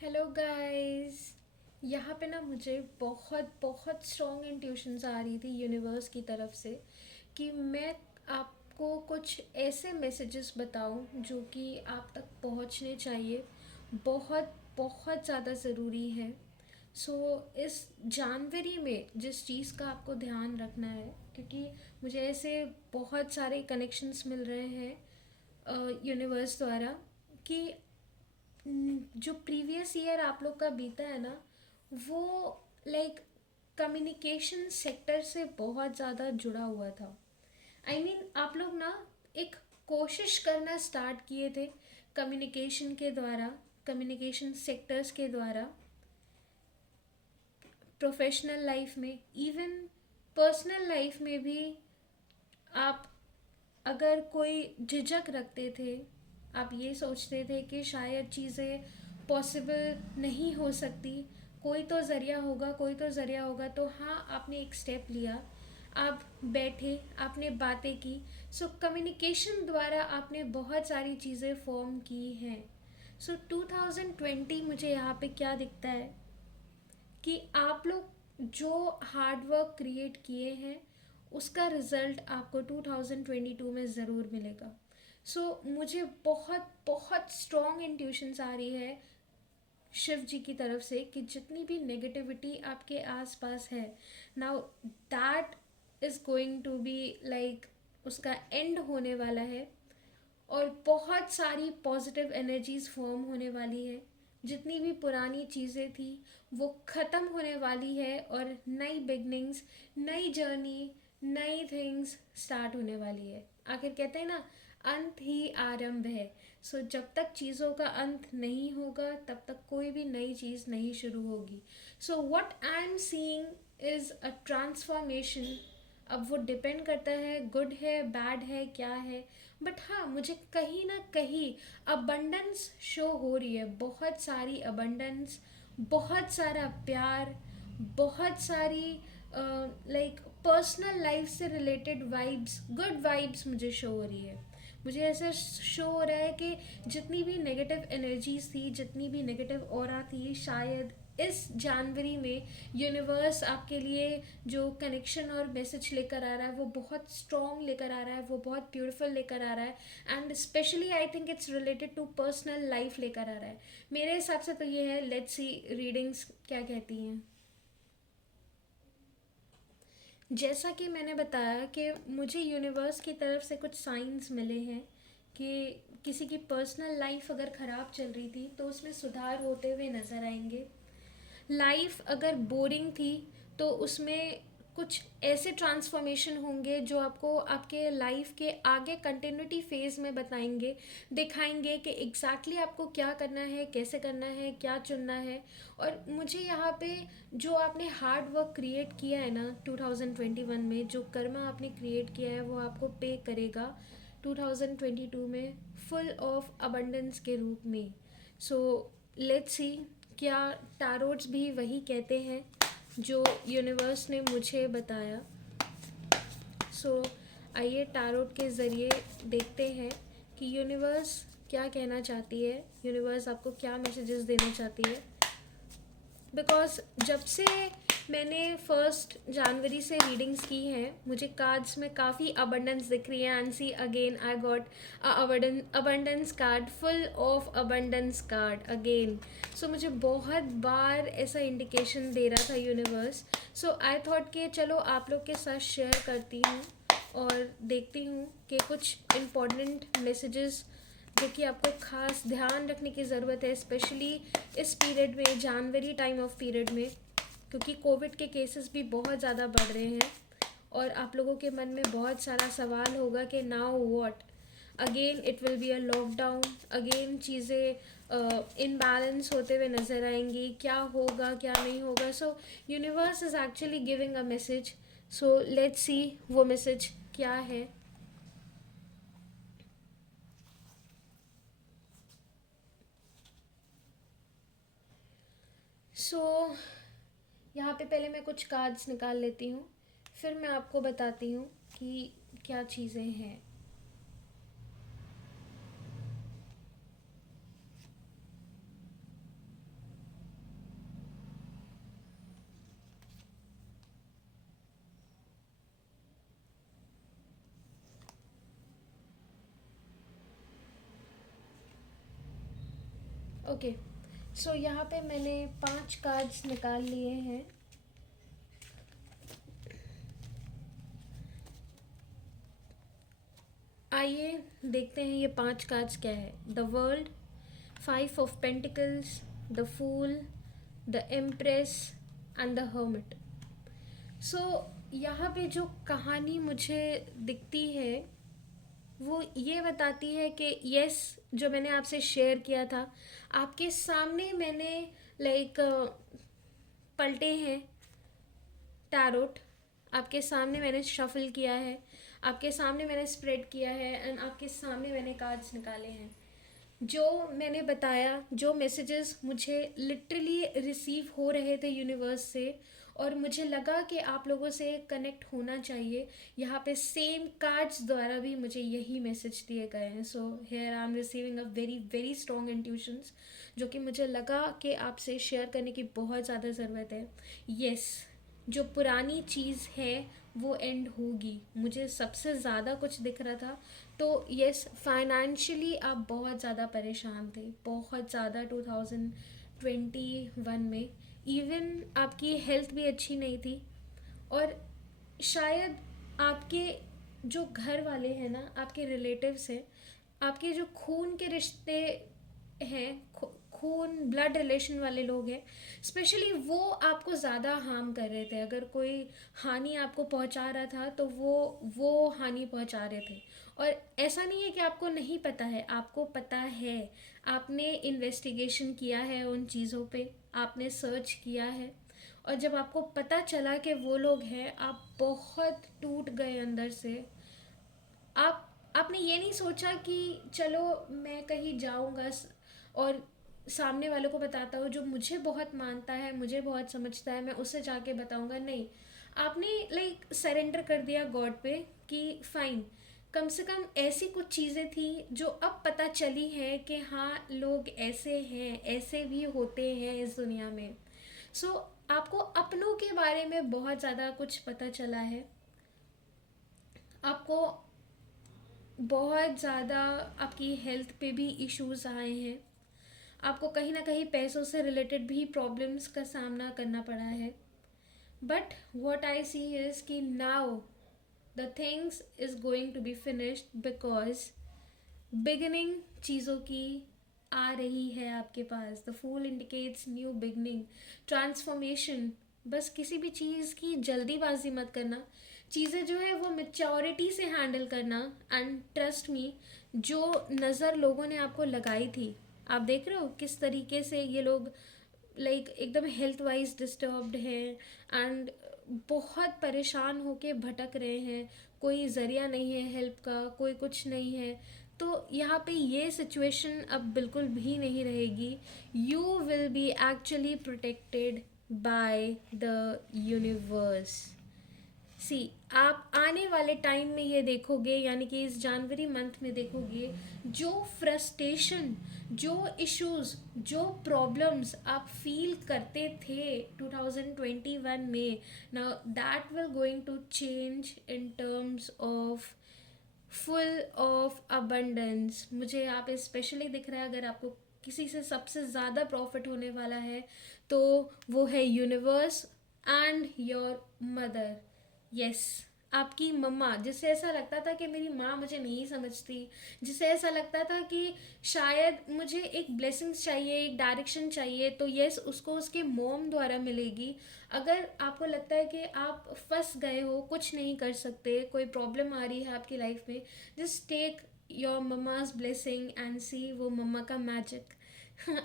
Hello guys. यहाँ पे ना मुझे बहुत बहुत स्ट्रॉन्ग इंट्यूशंस आ रही थी यूनिवर्स की तरफ से कि मैं आपको कुछ ऐसे मैसेजेस बताऊं जो कि आप तक पहुंचने चाहिए। बहुत बहुत ज़्यादा ज़रूरी है। सो इस जनवरी में जिस चीज़ का आपको ध्यान रखना है, क्योंकि मुझे ऐसे बहुत सारे कनेक्शंस मिल रहे हैं यूनिवर्स द्वारा कि जो प्रीवियस ईयर आप लोग का बीता है ना, वो लाइक कम्युनिकेशन सेक्टर से बहुत ज़्यादा जुड़ा हुआ था। आप लोग ना एक कोशिश करना स्टार्ट किए थे कम्युनिकेशन के द्वारा, कम्युनिकेशन सेक्टर्स के द्वारा, प्रोफेशनल लाइफ में, इवन पर्सनल लाइफ में भी। आप अगर कोई झिझक रखते थे, आप ये सोचते थे कि शायद चीज़ें पॉसिबल नहीं हो सकती, कोई तो ज़रिया होगा, कोई तो ज़रिया होगा, तो हाँ, आपने एक स्टेप लिया, आप बैठे, आपने बातें की। सो कम्युनिकेशन द्वारा आपने बहुत सारी चीज़ें फॉर्म की हैं। सो 2020 मुझे यहाँ पे क्या दिखता है कि आप लोग जो हार्ड वर्क क्रिएट किए हैं उसका रिज़ल्ट आपको 2022 में ज़रूर मिलेगा। मुझे बहुत बहुत स्ट्रॉन्ग इंट्यूशंस आ रही है शिव जी की तरफ से कि जितनी भी नेगेटिविटी आपके आसपास है, now that is going to be like, उसका एंड होने वाला है और बहुत सारी पॉजिटिव एनर्जीज फॉर्म होने वाली है। जितनी भी पुरानी चीज़ें थी वो ख़त्म होने वाली है और नई बिगनिंग्स, नई जर्नी, नई थिंग्स स्टार्ट होने वाली है। आखिर कहते हैं ना, अंत ही आरंभ है। जब तक चीज़ों का अंत नहीं होगा तब तक कोई भी नई चीज़ नहीं शुरू होगी। What I am seeing is a transformation. अब वो डिपेंड करता है गुड है बैड है क्या है, बट हाँ, मुझे कहीं ना कहीं अबंडेंस शो हो रही है। बहुत सारी अबंडेंस, बहुत सारा प्यार, बहुत सारी लाइक पर्सनल लाइफ से रिलेटेड वाइब्स, गुड वाइब्स मुझे शो हो रही है। मुझे ऐसा शो हो रहा है कि जितनी भी नेगेटिव एनर्जीज थी, जितनी भी नेगेटिव ऑरा थी, शायद इस जनवरी में यूनिवर्स आपके लिए जो कनेक्शन और मैसेज लेकर आ रहा है वो बहुत स्ट्रॉन्ग लेकर आ रहा है, वो बहुत ब्यूटीफुल लेकर आ रहा है। And specially I think it's related to personal life लेकर आ रहा है। मेरे हिसाब से तो ये है। लेट्स सी रीडिंग्स क्या कहती हैं। जैसा कि मैंने बताया कि मुझे यूनिवर्स की तरफ से कुछ साइंस मिले हैं कि किसी की पर्सनल लाइफ अगर ख़राब चल रही थी तो उसमें सुधार होते हुए नज़र आएंगे। लाइफ अगर बोरिंग थी तो उसमें कुछ ऐसे ट्रांसफॉर्मेशन होंगे जो आपको आपके लाइफ के आगे कंटिन्यूटी फेज में बताएंगे, दिखाएंगे कि एग्जैक्टली आपको क्या करना है, कैसे करना है, क्या चुनना है। और मुझे यहाँ पे जो आपने हार्ड वर्क क्रिएट किया है ना 2021 में, जो कर्मा आपने क्रिएट किया है वो आपको पे करेगा 2022 में फुल ऑफ अबंडेंस के रूप में। सो लेट्स सी, क्या टारोट्स भी वही कहते हैं जो यूनिवर्स ने मुझे बताया। आइए टारोट के ज़रिए देखते हैं कि यूनिवर्स क्या कहना चाहती है, यूनिवर्स आपको क्या मैसेजेस देना चाहती है। बिकॉज जब से मैंने 1 जनवरी से रीडिंग्स की हैं, मुझे कार्ड्स में काफ़ी अबंडेंस दिख रही है। And see again I got abundance card, full of abundance card again. मुझे बहुत बार ऐसा इंडिकेशन दे रहा था यूनिवर्स। आई थॉट कि चलो आप लोग के साथ शेयर करती हूँ और देखती हूँ कि कुछ इम्पोर्टेंट मैसेजेस जो कि आपको खास ध्यान रखने की ज़रूरत है, स्पेशली इस पीरियड में, जनवरी टाइम ऑफ पीरियड में, क्योंकि कोविड के केसेस भी बहुत ज़्यादा बढ़ रहे हैं और आप लोगों के मन में बहुत सारा सवाल होगा कि now what, again it will be a lockdown, again चीज़ें इनबैलेंस होते हुए नज़र आएंगी, क्या होगा क्या नहीं होगा। Universe is actually giving a message. Let's see वो मैसेज क्या है। सो यहाँ पे पहले मैं कुछ कार्ड्स निकाल लेती हूँ, फिर मैं आपको बताती हूँ कि क्या चीज़ें हैं। ओके, सो यहाँ पे मैंने 5 कार्ड्स निकाल लिए हैं. आइए देखते हैं ये 5 कार्ड्स क्या है. The world, 5 of pentacles, the fool, the empress and the hermit. So यहाँ पे जो कहानी मुझे दिखती है वो ये बताती है कि यस, जो मैंने आपसे शेयर किया था, आपके सामने मैंने लाइक पलटे हैं टैरोट. आपके सामने मैंने शफल किया है, आपके सामने मैंने स्प्रेड किया है एंड आपके सामने मैंने कार्ड्स निकाले हैं. जो मैंने बताया, जो मैसेजेस मुझे लिटरली रिसीव हो रहे थे यूनिवर्स से, और मुझे लगा कि आप लोगों से कनेक्ट होना चाहिए, यहाँ पे सेम कार्ड्स द्वारा भी मुझे यही मैसेज दिए गए हैं. So here I am receiving a very very strong intuitions, जो कि मुझे लगा कि आपसे शेयर करने की बहुत ज़्यादा ज़रूरत है. यस, जो पुरानी चीज़ है वो एंड होगी. मुझे सबसे ज़्यादा कुछ दिख रहा था तो यस, फाइनेंशियली आप बहुत ज़्यादा परेशान थे, बहुत ज़्यादा 2021 में. इवन आपकी हेल्थ भी अच्छी नहीं थी, और शायद आपके जो घर वाले हैं ना, आपके रिलेटिव्स हैं, आपके जो खून के रिश्ते हैं, खून ब्लड रिलेशन वाले लोग हैं, स्पेशली वो आपको ज़्यादा हार्म कर रहे थे. अगर कोई हानि आपको पहुंचा रहा था तो वो हानि पहुंचा रहे थे. और ऐसा नहीं है कि आपको नहीं पता है, आपको पता है. आपने इन्वेस्टिगेशन किया है उन चीज़ों पे, आपने सर्च किया है, और जब आपको पता चला कि वो लोग हैं, आप बहुत टूट गए अंदर से. आपने ये नहीं सोचा कि चलो मैं कहीं जाऊंगा और सामने वालों को बताता हूँ, जो मुझे बहुत मानता है, मुझे बहुत समझता है, मैं उसे जाके बताऊंगा. नहीं, आपने लाइक सरेंडर कर दिया गॉड पे कि फाइन, कम से कम ऐसी कुछ चीज़ें थी जो अब पता चली हैं कि हाँ, लोग ऐसे हैं, ऐसे भी होते हैं इस दुनिया में. सो आपको अपनों के बारे में बहुत ज़्यादा कुछ पता चला है. आपको बहुत ज़्यादा आपकी हेल्थ पे भी इश्यूज आए हैं. आपको कहीं ना कहीं पैसों से रिलेटेड भी प्रॉब्लम्स का सामना करना पड़ा है. But what I see is कि now the things is going to be finished, because beginning चीज़ों की आ रही है आपके पास. The fool indicates new beginning, transformation. बस किसी भी चीज़ की जल्दीबाजी मत करना. चीज़ें जो है वो मेच्योरिटी से हैंडल करना. एंड ट्रस्ट मी, जो नज़र लोगों ने आपको लगाई थी, आप देख रहे हो किस तरीके से ये लोग लाइक एकदम हेल्थ वाइज डिस्टर्ब्ड हैं एंड बहुत परेशान होके भटक रहे हैं. कोई ज़रिया नहीं है हेल्प का, कोई कुछ नहीं है. तो यहाँ पे ये सिचुएशन अब बिल्कुल भी नहीं रहेगी. You will be actually protected by the universe. See, आप आने वाले टाइम में ये देखोगे, यानी कि इस जनवरी मंथ में देखोगे, जो फ्रस्ट्रेशन, जो इश्यूज, जो प्रॉब्लम्स आप फील करते थे 2021 में, now that will going to change in terms of full of abundance. मुझे यहाँ पे स्पेशली दिख रहा है, अगर आपको किसी से सबसे ज़्यादा प्रॉफिट होने वाला है तो वो है universe and your mother. Yes, आपकी मम्मा. जिससे ऐसा लगता था कि मेरी माँ मुझे नहीं समझती, जिसे ऐसा लगता था कि शायद मुझे एक ब्लेसिंग्स चाहिए, एक डायरेक्शन चाहिए, तो यस, उसको उसके मॉम द्वारा मिलेगी. अगर आपको लगता है कि आप फंस गए हो, कुछ नहीं कर सकते, कोई प्रॉब्लम आ रही है आपकी लाइफ में, just take your mamma's blessing and see वो मम्मा का मैजिक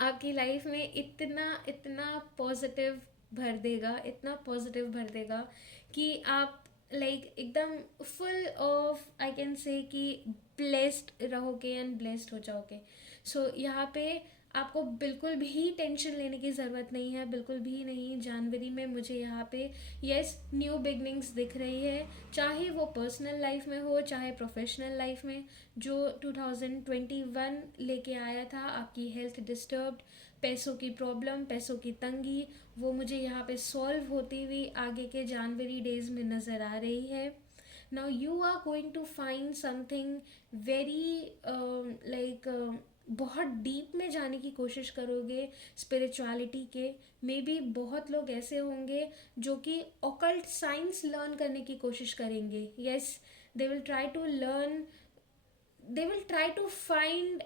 आपकी लाइफ में इतना इतना पॉजिटिव भर देगा, इतना पॉजिटिव भर देगा कि आप लाइक एकदम full of, I can say कि ब्लेस्ड रहोगे एंड ब्लेस्ड हो जाओगे. सो यहाँ पे आपको बिल्कुल भी टेंशन लेने की ज़रूरत नहीं है, बिल्कुल भी नहीं. जनवरी में मुझे यहाँ पे यस, न्यू बिगनिंग्स दिख रही है, चाहे वो पर्सनल लाइफ में हो, चाहे प्रोफेशनल लाइफ में. जो 2021 लेके आया था आपकी हेल्थ डिस्टर्ब्ड, पैसों की प्रॉब्लम, पैसों की तंगी, वो मुझे यहाँ पे सॉल्व होती हुई आगे के जनवरी डेज में नज़र आ रही है. now you are going to find something very like बहुत डीप में जाने की कोशिश करोगे स्पिरिचुअलिटी के, मे बी बहुत लोग ऐसे होंगे जो कि ऑकल्ट साइंस लर्न करने की कोशिश करेंगे. Yes, they will try to learn, they will try to find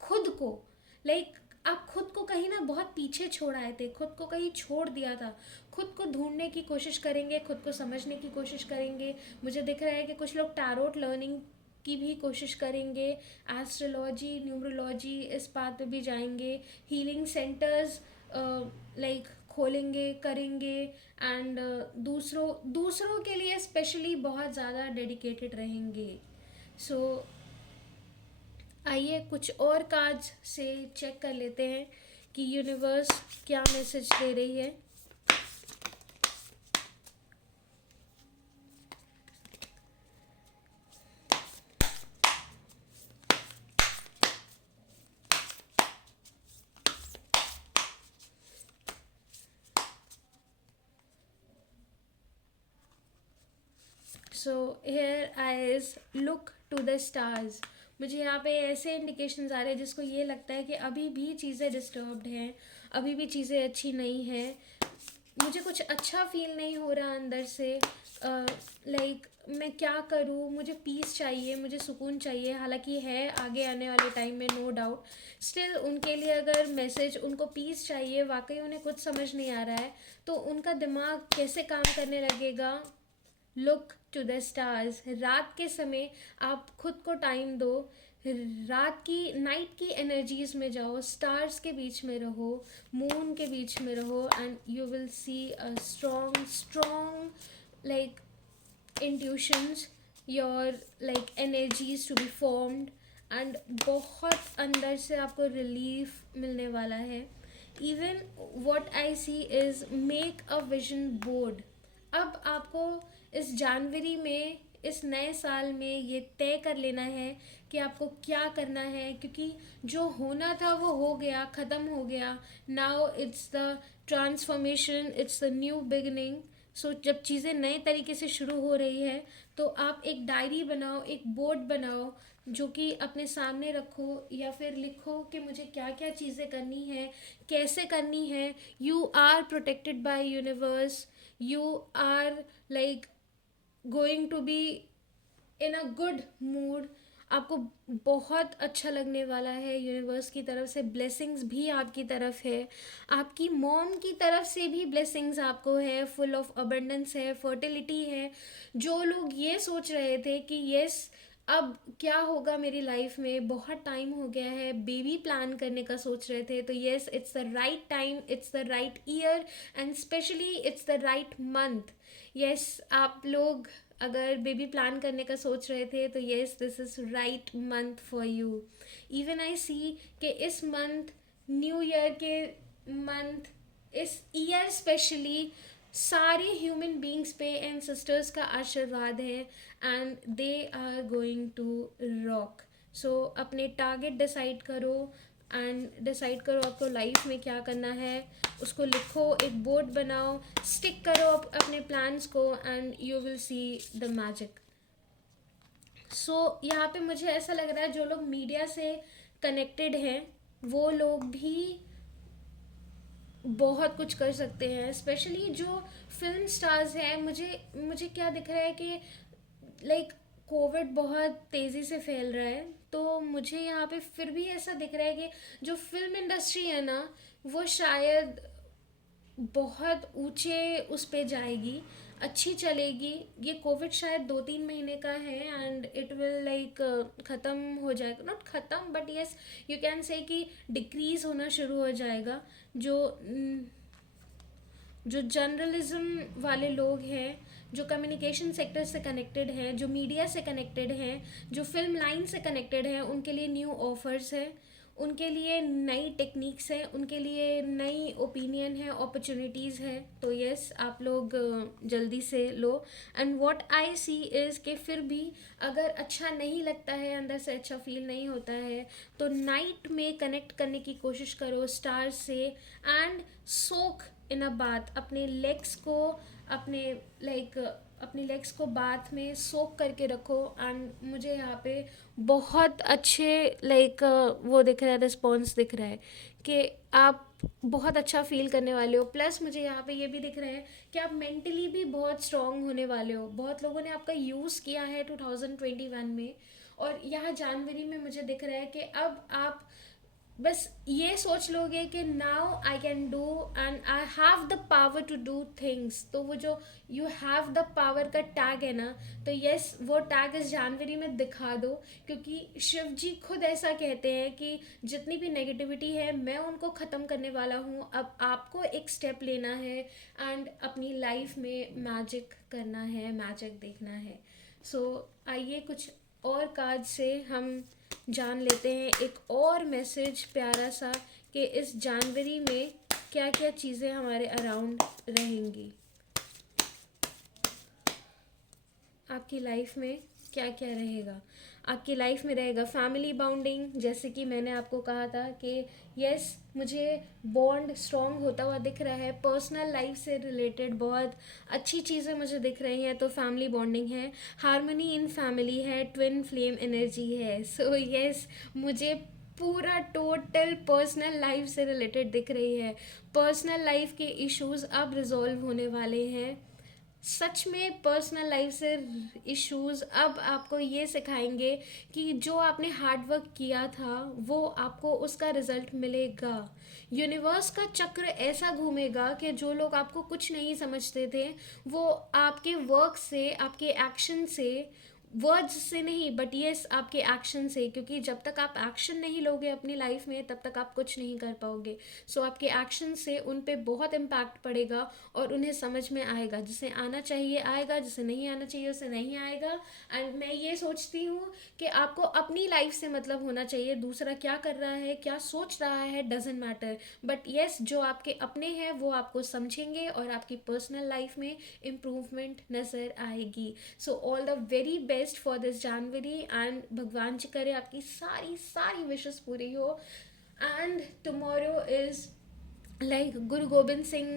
खुद को. लाइक आप खुद को कहीं ना बहुत पीछे छोड़ आए थे, खुद को कहीं छोड़ दिया था, खुद को ढूंढने की कोशिश करेंगे, खुद को समझने की कोशिश करेंगे. मुझे दिख रहा है कि कुछ लोग टैरोट लर्निंग की भी कोशिश करेंगे, एस्ट्रोलॉजी, न्यूमरोलॉजी, इस बात पे भी जाएंगे, हीलिंग सेंटर्स लाइक खोलेंगे, करेंगे. एंड दूसरों के लिए स्पेशली बहुत ज़्यादा डेडिकेटेड रहेंगे. सो आइए कुछ और कार्ड्स से चेक कर लेते हैं कि यूनिवर्स क्या मैसेज दे रही है. So her eyes look to the stars. मुझे यहाँ पे ऐसे इंडिकेशंस आ रहे हैं जिसको ये लगता है कि अभी भी चीज़ें डिस्टर्ब्ड हैं, अभी भी चीज़ें अच्छी नहीं हैं, मुझे कुछ अच्छा फील नहीं हो रहा अंदर से. लाइक मैं क्या करूँ, मुझे पीस चाहिए, मुझे सुकून चाहिए. हालांकि है आगे आने वाले टाइम में, नो डाउट. स्टिल उनके लिए अगर मैसेज, उनको पीस चाहिए, वाकई उन्हें कुछ समझ नहीं आ रहा है, तो उनका दिमाग कैसे काम करने लगेगा. Look to the stars. रात के समय आप खुद को टाइम दो, रात की, नाइट की एनर्जीज में जाओ, स्टार्स के बीच में रहो, मून के बीच में रहो, and you will see a strong like intuitions, your like energies to be formed. And बहुत अंदर से आपको रिलीफ मिलने वाला है. Even what I see is make a vision board. अब आपको इस जनवरी में, इस नए साल में ये तय कर लेना है कि आपको क्या करना है, क्योंकि जो होना था वो हो गया, ख़त्म हो गया. Now it's the transformation, it's the new beginning. So जब चीज़ें नए तरीके से शुरू हो रही है तो आप एक डायरी बनाओ, एक बोर्ड बनाओ, जो कि अपने सामने रखो या फिर लिखो कि मुझे क्या क्या चीज़ें करनी है, कैसे करनी है. You are protected by universe, you are like going to be in a good mood. आपको बहुत अच्छा लगने वाला है. यूनिवर्स की तरफ से ब्लेसिंग्स भी आपकी तरफ है, आपकी मॉम की तरफ से भी ब्लेसिंग्स आपको है, फुल ऑफ अबंडेंस है, फर्टिलिटी है. जो लोग ये सोच रहे थे कि यस अब क्या होगा मेरी लाइफ में, बहुत टाइम हो गया है, बेबी प्लान करने का सोच रहे थे, तो yes it's the right time, it's the right year, and specially it's the right month. Yes, आप लोग अगर बेबी प्लान करने का सोच रहे थे तो yes, this is right month for you. Even I see कि इस मंथ, न्यू ईयर के मंथ, इस ईयर स्पेशली सारे ह्यूमन बींग्स पे एंड सिस्टर्स का आशीर्वाद है, and they are going to rock. So अपने टारगेट डिसाइड करो, एंड डिसाइड करो आपको लाइफ में क्या करना है, उसको लिखो, एक बोर्ड बनाओ, स्टिक करो अपने प्लान्स को, and you will see the magic. So यहाँ पे मुझे ऐसा लग रहा है जो लोग मीडिया से कनेक्टेड हैं वो लोग भी बहुत कुछ कर सकते हैं. स्पेशली जो फिल्म स्टार्स हैं, मुझे मुझे क्या दिख रहा है कि लाइक कोविड बहुत तेज़ी से फैल रहा है, तो मुझे यहाँ पे फिर भी ऐसा दिख रहा है कि जो फिल्म इंडस्ट्री है ना, वो शायद बहुत ऊंचे उस पे जाएगी, अच्छी चलेगी. ये कोविड शायद 2-3 महीने का है, एंड इट विल लाइक ख़त्म हो जाएगा, नॉट ख़त्म but yes you can say कि डिक्रीज़ होना शुरू हो जाएगा. जो जो जर्नलिज्म वाले लोग हैं, जो कम्युनिकेशन सेक्टर से कनेक्टेड हैं, जो मीडिया से कनेक्टेड हैं, जो फिल्म लाइन से कनेक्टेड हैं, उनके लिए न्यू ऑफर्स हैं, उनके लिए नई टेक्निक्स हैं, उनके लिए नई ओपिनियन है, अपॉर्चुनिटीज़ है. तो यस, आप लोग जल्दी से लो. And what I see is कि फिर भी अगर अच्छा नहीं लगता है, अंदर से अच्छा फील नहीं होता है, तो नाइट में कनेक्ट करने की कोशिश करो स्टार्स से, एंड सोक इन अ बात. अपने लेग्स को, अपने लाइक अपनी लेग्स को बाथ में सोक करके रखो। एंड मुझे यहाँ पे बहुत अच्छे लाइक वो दिख रहा है, रिस्पॉन्स दिख रहा है कि आप बहुत अच्छा फील करने वाले हो। प्लस मुझे यहाँ पे ये भी दिख रहा है कि आप मेंटली भी बहुत स्ट्रांग होने वाले हो। बहुत लोगों ने आपका यूज़ किया है 2021 में, और यहाँ जनवरी में मुझे दिख रहा है कि अब आप बस ये सोच लोगे कि now I can do and I have the power to do things. तो वो जो यू हैव द पावर का टैग है ना, तो यस वो टैग इस जनवरी में दिखा दो, क्योंकि शिव जी खुद ऐसा कहते हैं कि जितनी भी नेगेटिविटी है मैं उनको ख़त्म करने वाला हूँ। अब आपको एक स्टेप लेना है एंड अपनी लाइफ में मैजिक करना है, मैजिक देखना है। सो आइए कुछ और कार्ड से हम जान लेते हैं एक और मैसेज प्यारा सा कि इस जनवरी में क्या क्या चीज़ें हमारे अराउंड रहेंगी, आपकी लाइफ में क्या क्या रहेगा। आपकी लाइफ में रहेगा फैमिली बाउंडिंग, जैसे कि मैंने आपको कहा था कि यस मुझे बॉन्ड स्ट्रॉन्ग होता हुआ दिख रहा है। पर्सनल लाइफ से रिलेटेड बहुत अच्छी चीज़ें मुझे दिख रही हैं, तो फैमिली बॉन्डिंग है, हारमोनी इन फैमिली है, ट्विन फ्लेम एनर्जी है। सो यस मुझे पूरा टोटल पर्सनल लाइफ से रिलेटेड दिख रही है। पर्सनल लाइफ के इश्यूज अब रिजॉल्व होने वाले हैं। सच में पर्सनल लाइफ से इश्यूज अब आपको ये सिखाएंगे कि जो आपने हार्ड वर्क किया था वो आपको उसका रिजल्ट मिलेगा। यूनिवर्स का चक्र ऐसा घूमेगा कि जो लोग आपको कुछ नहीं समझते थे वो आपके वर्क से, आपके एक्शन से, वर्ड्स से नहीं बट येस आपके एक्शन से, क्योंकि जब तक आप एक्शन नहीं लोगे अपनी लाइफ में तब तक आप कुछ नहीं कर पाओगे। सो आपके एक्शन से उन पे बहुत इम्पैक्ट पड़ेगा और उन्हें समझ में आएगा। जिसे आना चाहिए आएगा, जिसे नहीं आना चाहिए उसे नहीं आएगा। एंड मैं ये सोचती हूँ कि आपको अपनी लाइफ से मतलब होना चाहिए, दूसरा क्या कर रहा है, क्या सोच रहा है, डजेंट मैटर। बट येस जो आपके अपने हैं वो आपको समझेंगे और आपकी पर्सनल लाइफ में इम्प्रूवमेंट नज़र आएगी। So all the very best for this January, and भगवान जी करे आपकी सारी सारी विशेस पूरी हो। And tomorrow is like Guru Gobind Singh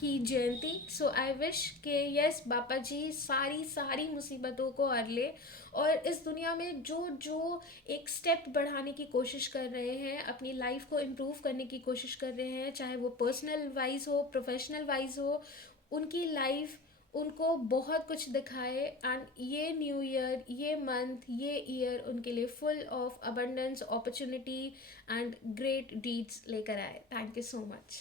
की जयंती। सो आई विश कि यस बाबा जी सारी सारी मुसीबतों को हर ले, और इस दुनिया में जो जो एक स्टेप बढ़ाने की कोशिश कर रहे हैं, अपनी लाइफ को इम्प्रूव करने की कोशिश कर रहे हैं, चाहे वो पर्सनल वाइज हो, प्रोफेशनल वाइज हो, उनकी लाइफ उनको बहुत कुछ दिखाए। एंड ये न्यू ईयर, ये मंथ, ये ईयर उनके लिए full of abundance, opportunity and great deeds लेकर आए। Thank you so much.